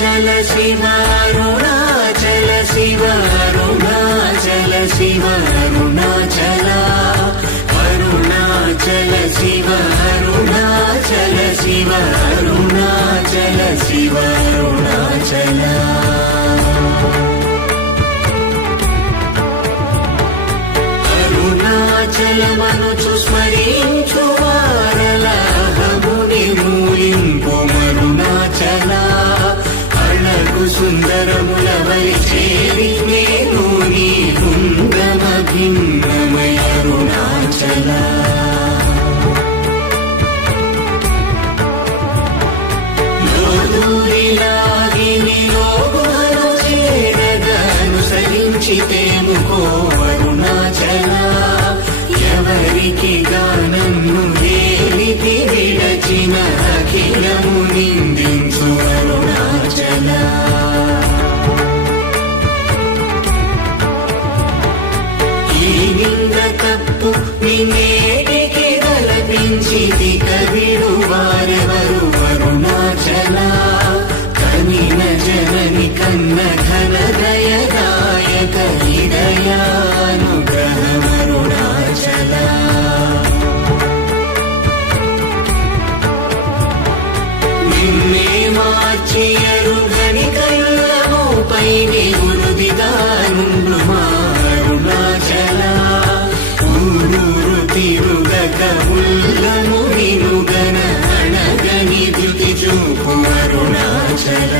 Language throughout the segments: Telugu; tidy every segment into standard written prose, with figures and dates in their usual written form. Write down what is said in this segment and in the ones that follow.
शिव अरुणाचल शिव अरुणाचल शिव अरुणाचल अरुणाचल शिव अरुणाचल शिव अरुणाचल शिव अरुणाचल అరుణాచల మనుచు స్మరించు వారలహము నిర్మూలింపు మరుణాచల అళగు సుందరములవరి చేరి నేను నీ బృందమ భిన్నమయ అరుణాచల అనుసరించితేముకో అరుణాచల ఎవరికి గానము వేలితి విడచిన అఖిలము నిందించు అరుణాచల ఈ నింద తప్పు నిన్నేటికి తలపించితి కవిడు వారెవరు అరుణాచల కనిన జనని కన్న ఘన దయదాయక హృదయానుగ్రహమరుణాచల నిన్నే మార్చి అరుగని కళ్ళమోపై నిగురుదిగానుండు మారుణాచల ఊరూరు తిరుగక ఉల్లము వినుగన అణగని దుతి చూపు అరుణాచల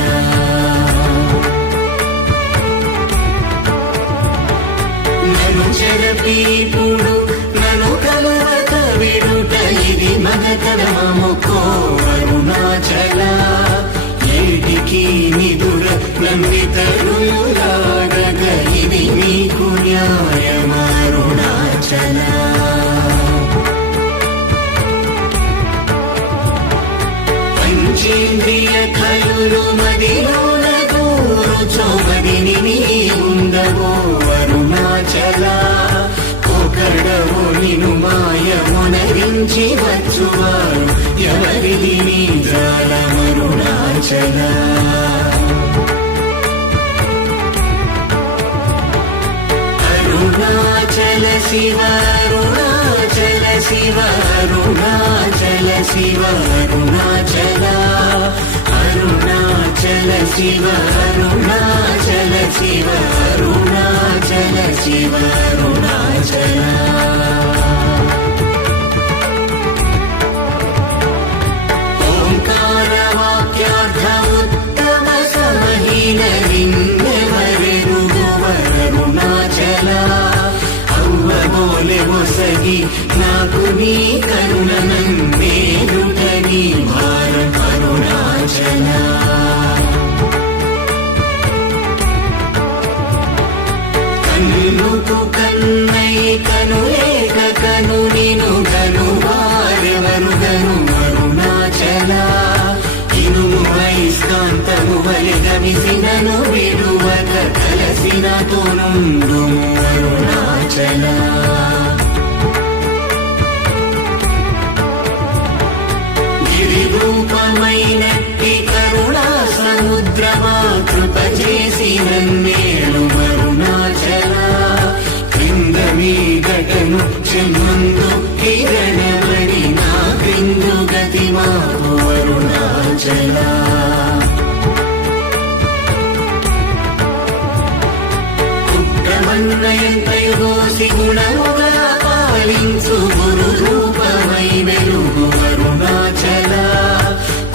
నన్ను చెరపీపుడు నన్ను కలవక విడుట ఇది మగతరముకో అరుణాచల ఏటికి నిదుర నందితరులాడగ ఇది నీకు న్యాయమరుణాచల పంచేంద్రియ కలులు మదిలోన కూర్చోమదిని నీ ఉండవో అరుణాచల ఒకడవు నిను మాయమునరించి వచ్చువారు ఎవరిది నీ జాలమరుణాచల అరుణాచల శివ అరుణాచల శివ అరుణాచల శివ అరుణాచల అరుణాచల శివ అరుణాచల శివ అరుణాచల శివ అరుణాచల ఓంకార వాక్యార్థ ఉత్తమ సమహీన అరుణాచల అవ్వబోలె ఒసగి నాకు నీ కరుణనందేరుట నీ భారం అరుణాచల కన్నుకు కన్నై కనులేక కను నిను గను వారెవరు గను అరుణాచల ఇనుము వైస్కాంతము వలె గమిసినను విడువక కలసిన తోనుండు అరుణాచల గిరిరూపమైనట్టి కరుణా సముద్రమా కృప చేసి నన్నేలు అరుణాచల క్రింద మీ ఘటను చెమ్మందు కిరణమణి నా క్రిందు గతి మాకు అరుణాచల కుట్రమన్నయంతయుగోసి గుణముగా పాలించు గురు రూపమై వెలుగు అరుణాచల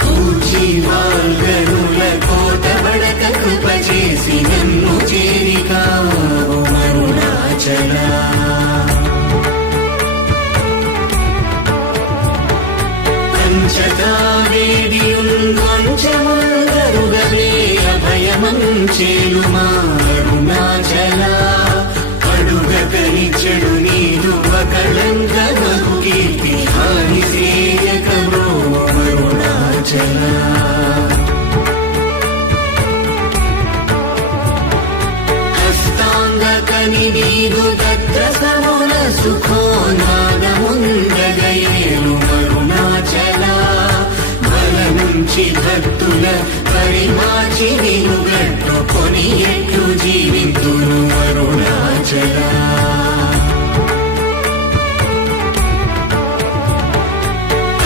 కూచి వాల్గనుల కోట బడక కృప చేసి నన్ను చేరికావు అరుణాచల పంచగా వేడియుంగొంచెముందరుగవే అభయమంచేలుమా అరుణాచల అడుగకనిచ్చడు నీరు ఒకళంక బహు కీర్తి హాని సేయకమో అరుణాచల హస్తాంగకని నీరు తత్ర సమున సుఖో నాగముందగయేలు అరుణాచల బలముంద నుంచి భక్తుల పరిమాచి నిలుగట్టుకొని ఎట్లు జీవితును అరుణాచల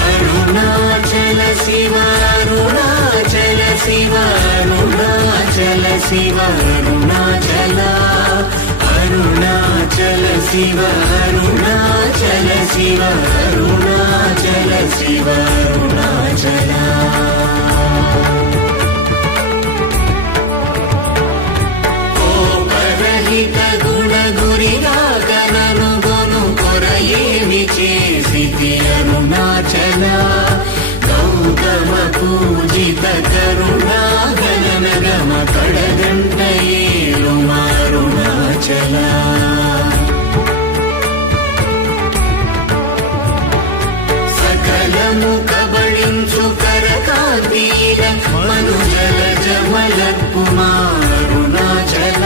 అరుణాచల శివ అరుణాచల శివ అరుణాచల శివ అరుణాచల అరుణాచల శివ అరుణాచల శివ అరుణాచల శివ అరుణాచల కోపరహిత గుణ గురిగాగనను గొను కొరయేమి చేసితి అరుణాచల గౌతమ పూజిత కరుణా గణనగమ కడగంట ఏలు అరుణాచల సకలము కబళించు కరకాంతీల మనుజల జమలపు అరుణాచల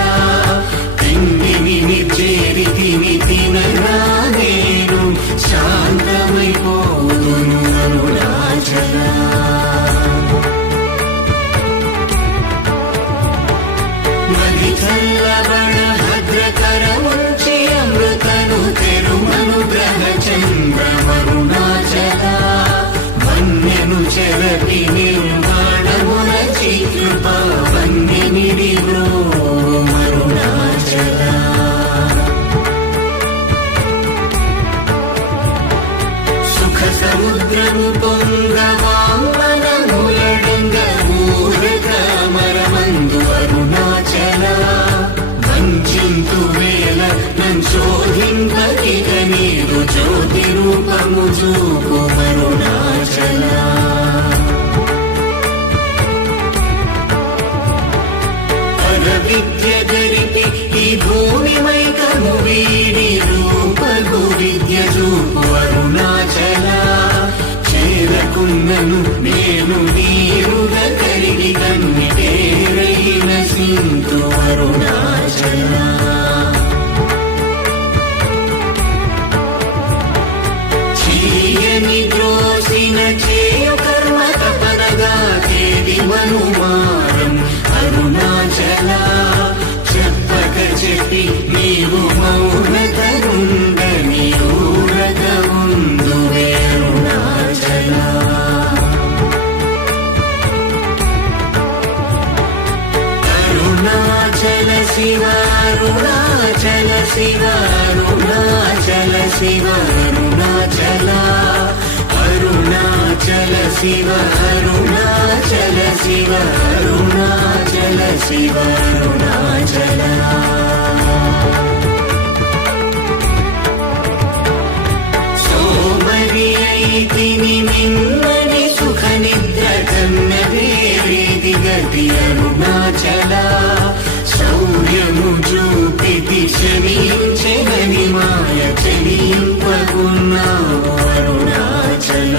తిండిని చేరితిని తినరా నేను శాంతమైపోదును అరుణాచల నది చల్లబడ భద్రకరముంచి అమృతను తెరుమనుగ్రహ చంద్రమరుణాచల వన్యను చెరపి నిర్మాణమురచి కృపా వన్యనిడి అరుణాచల సుఖ సముద్రము పొంగవాంగనములడంగ ఊరక మరమందు అరుణాచల వంచింతు వేల నంశోధింపకిక నీరు జ్యోతి రూపము చూపు అరుణాచల విద్య గరిపి ఈ భూమి మైకము వీడి రూపగు విద్య చూపు అరుణాచల చేరకున్నను నేను నీరుగ కరిగి కన్నిటేరైన సింతు అరుణాచల చీయని ద్రోసిన చేయు కర్మ తపనగా చేది మనుమారం అరుణాచల చెప్పక చెప్పి నీవు మౌనతరుండని ఊరగ ఉందు అరుణాచల అరుణాచల శివ అరుణాచల శివ అరుణాచల శివ అరుణాచల అరుణాచల శివ అరుణాచల శివ అరుణాచల శివ అరుణాచల సోమరి అయితిని నిన్నని సుఖ నిద్ర కన్న వేరేది గతి అరుణాచల శౌర్యము చూపితి శమించెనని మాయ చెలింపకున్నావు అరుణాచల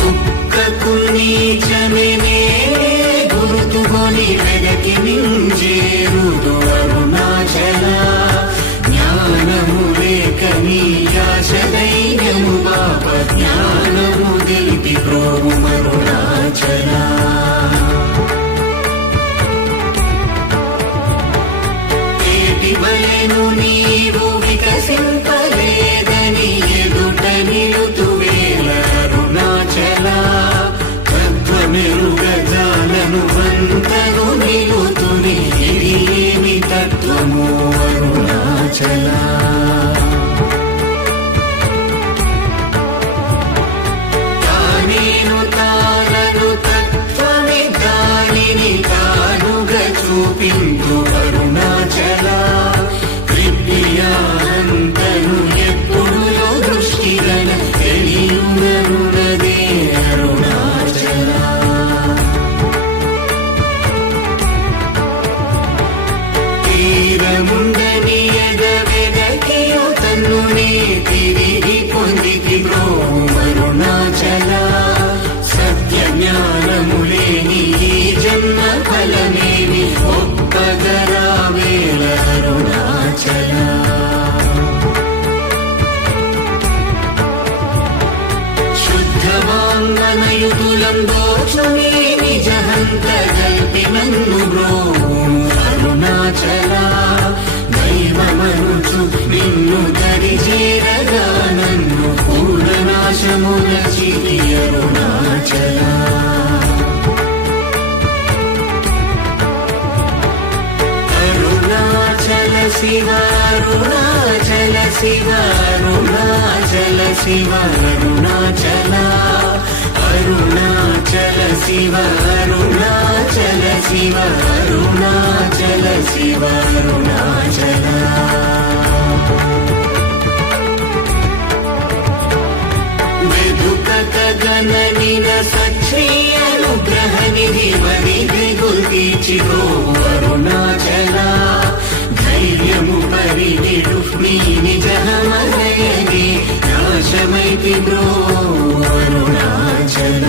కుక్కకు నీచమే గుర్తుకొని వెదకి నించేరుదు అరుణాచల జ్ఞానము లేక నీ ఆశ ధైర్యము పాప జ్ఞానము తెలిపి ప్రోము అరుణాచల వలెను నీవు వికసింపలేదని ఎదుట నిలుతువేల అరుణాచల తత్వమెరుగ జాలను వంతను నిలుతుని ఇది ఏమి తత్వము అరుణాచల తానేను తానను తత్వమే దానిని తానుగా చూపించు అరుణాచల అంతను ఎప్పుడు దృష్టిగల తెలియునరునదే అరుణాచల తీరముండని ఎదవెదకియు తన్నునే తిరిగి పొందితి అరుణాచల సత్య జ్ఞానములేని ఈ జన్మ ఫలమేమి ఒప్పగరావేల అరుణాచల శివ అరుణాచల శివ అరుణాచల శివ అరుణాచల అరుణాచల శివ అరుణాచల శివ అరుణాచల శివ అరుణాచల గగననిన సక్షీ అనుగ్రహ నిధి వరిది గుల్దీచిరో అరుణాచల ధైర్యము పరిగిడు నీ నిజమనయని నాశమైతి బ్రో అరుణాచల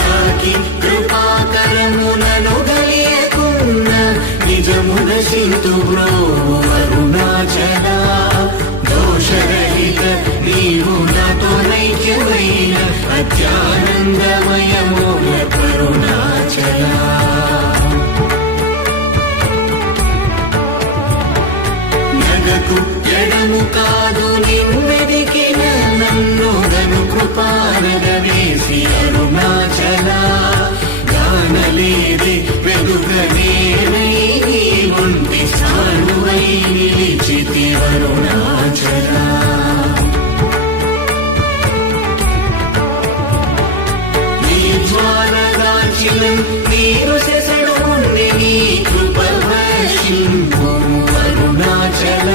తాకి కృపాకరములను గలియకున్న నిజమున సింతు బ్రో అరుణాచల దోషరహిత నీవు నాతో నైక్యమైన అత్యానందమయమోహ కరుణాచల నగకు ఎడము కాదు నిన్నెదికిన నన్ను గను కృపానగ వేసి అరుణాచల గానలేది వెదుగనేనై ఉండి సానువై నిలిచితి అరుణాచల నీ జ్వాలగాంచిలం నీరు శశడు ఉండి నీ కృప వర్షింపు అరుణాచల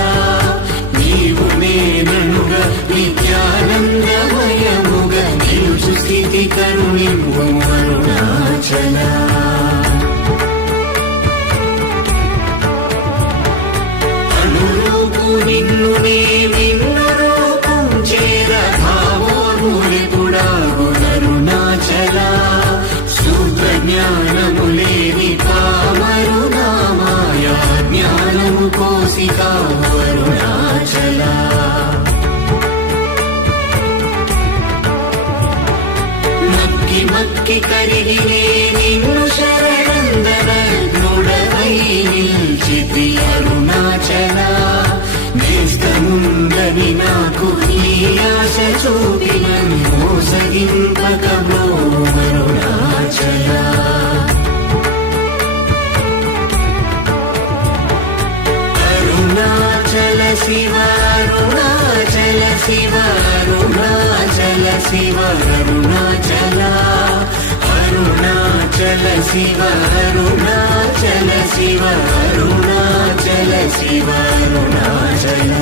నీవు నేననుగా నిత్యానందమయముగా నిలుచు స్థితి కరుణింపు అరుణాచల నిన్ను నిన్ను రూపం చేర భావోర్ములిపుడాగు అరుణాచల సూత్ర జ్ఞానము లేని పామరు నామాయ జ్ఞానము కోసికా అరుణాచల మక్కి మక్కి కరిగినే నిన్ను శరణందన నుడవై నిల్చితి అరుణాచల నేస్తముందని నాకు ఈ ఆశ చూపిన మోసగింపక బ్రో అరుణాచల అరుణాచల శివ అరుణాచల శివ అరుణాచల శివ అరుణాచల అరుణాచల శివ అరుణాచల శివ అరుణాచల శివ అరుణాచల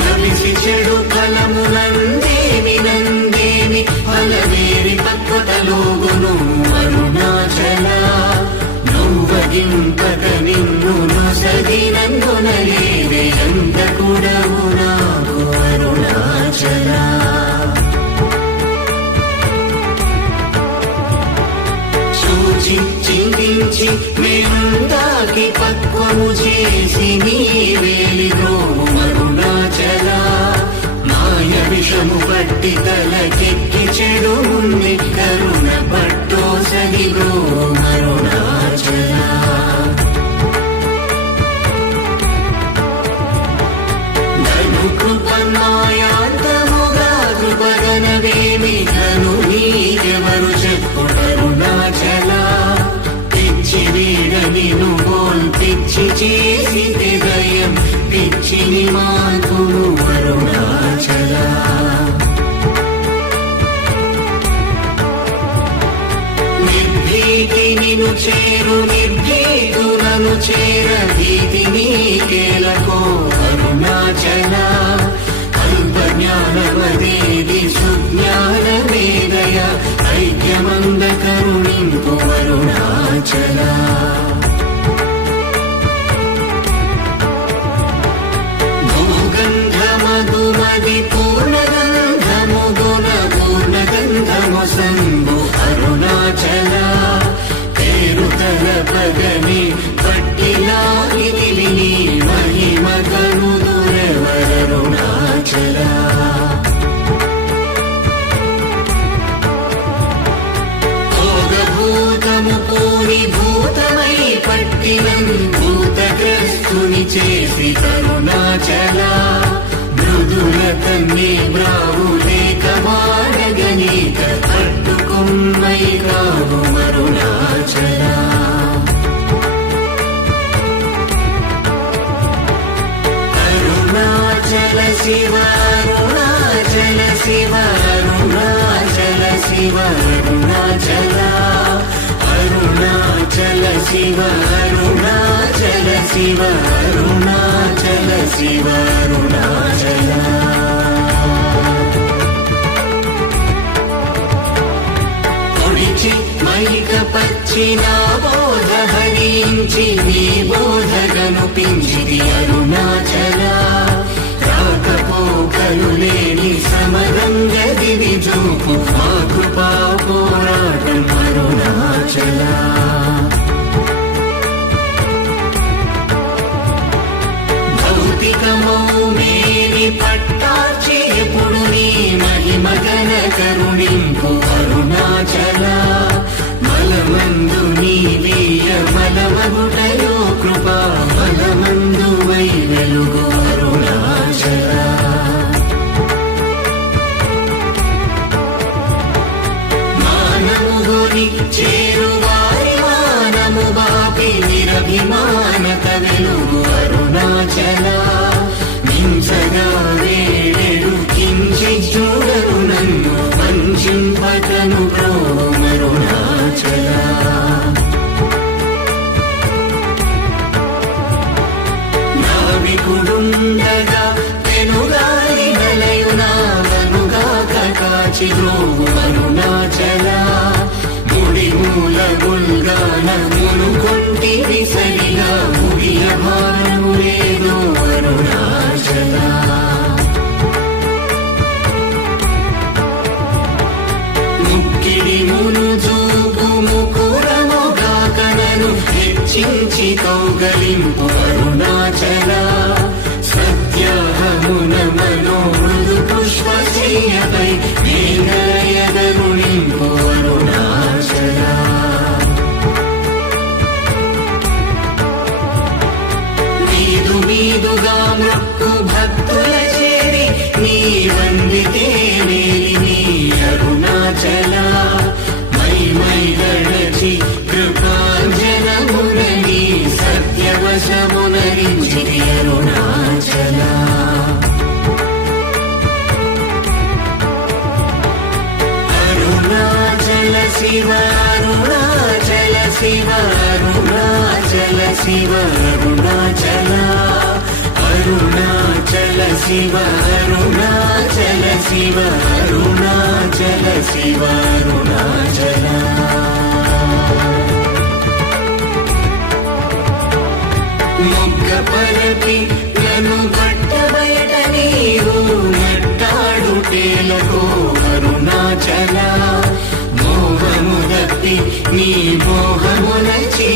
నలిసి చెడు ఫలమునందేమి నందేమి ఫలవేరి పక్వతలోగును అరుణాచల నవ్వగింపక నిన్ను నొసగినందునలేదే ఎంత కూడవు నాకు అరుణాచల చింతించి మేముందాకి పక్వము చేసి నీ వేలి ద్రోము అరుణాచల మాయ విషము పట్టి తలకెక్కి చెడు ఉంది కరుణ పట్టో సగిగో అరుణాచల ధను కృపమాయాంతముగా కృపగనవేమి ధను నీకెవరు చెప్పు అరుణాచల పిచ్చి వీడని నువ్వోల్ పిచ్చి చేసి హృదయం పిచ్చిని మాల్పును అరుణాచల నిర్భీతి నిను చేరు నిర్భీతులను చేర భీతి నీకేలకో అరుణాచల అల్ప జ్ఞానమదేది సుజ్ఞానమేదయ ఐక్యమంద కరుణింపు అరుణాచల భూగంధమధుమది పూర్ణగంధముగుణ పూర్ణగంధము సంభు అరుణాచల పేరు తలపగని పట్టిలాగిని విని మహిమ కనుదురెవరరుణాచల పూరి భూతమై పట్టినం భూతగ్రస్తుని చేసి కరుణాచల మృదుల తన్నే బ్రావు లేక మారగని శివ అరుణాచల శివ అరుణాచల అరుణాచల శివ అరుణాచల శివ అరుణాచల శివ అరుణాచల మైక పచ్చిన బోధ హరించి నీ బోధగను పించిది అరుణాచల రాకపోకలు లేని సమరంగ దివి చూపు మా కృపా పోరాటం అరుణాచల భౌతికమౌ మేని పట్టార్చి ఎప్పుడు నీ మహిమగన కరుణింపు అరుణాచల మలమందు నీవీయ మలమగుటయో కృపా మలమందు వై వెలుగు అరుణాచల మానముగొని చేరువారి మానము బాపి నిరభిమానత వెలుగు అరుణాచల మించగా వేడెడు కించి చూడరు నన్ను వంచింపకను అరుణాచల నావికుడుండగా పెనుగాలి నలయునావనుగాక కాచి ద్రోవు అరుణాచల ముడి మూల గుల్గాన మునుకొంటి విసరిగా ముడియ భారము లేదు అరుణాచల ముక్కిడి మును చూపు ముకురముగాకనను హెచ్చించి కౌగలింపు అరుణాచల సత్యాహమున మనోమృదు పుష్పశయ్యపై మేఘయదరుణింపు అరుణాచల మీదు మీదుగా మొక్కు భక్తుల చేరి నీ వందితే మేలిని అరుణాచల మై మై గడచి కృపాంజనమునని సత్యవశమునరించి అరుణాచల అరుణాచల శివ అరుణాచల శివ అరుణాచల శివ అరుణాచల అరుణాచల శివ అరుణాచల శివ అరుణాచల శివ అరుణాచల మొగ్గ పరపి నన్ను బట్ట బయట నీవు నట్టాడుటేలకు అరుణాచల మోహము దప్పి నీ మోహమున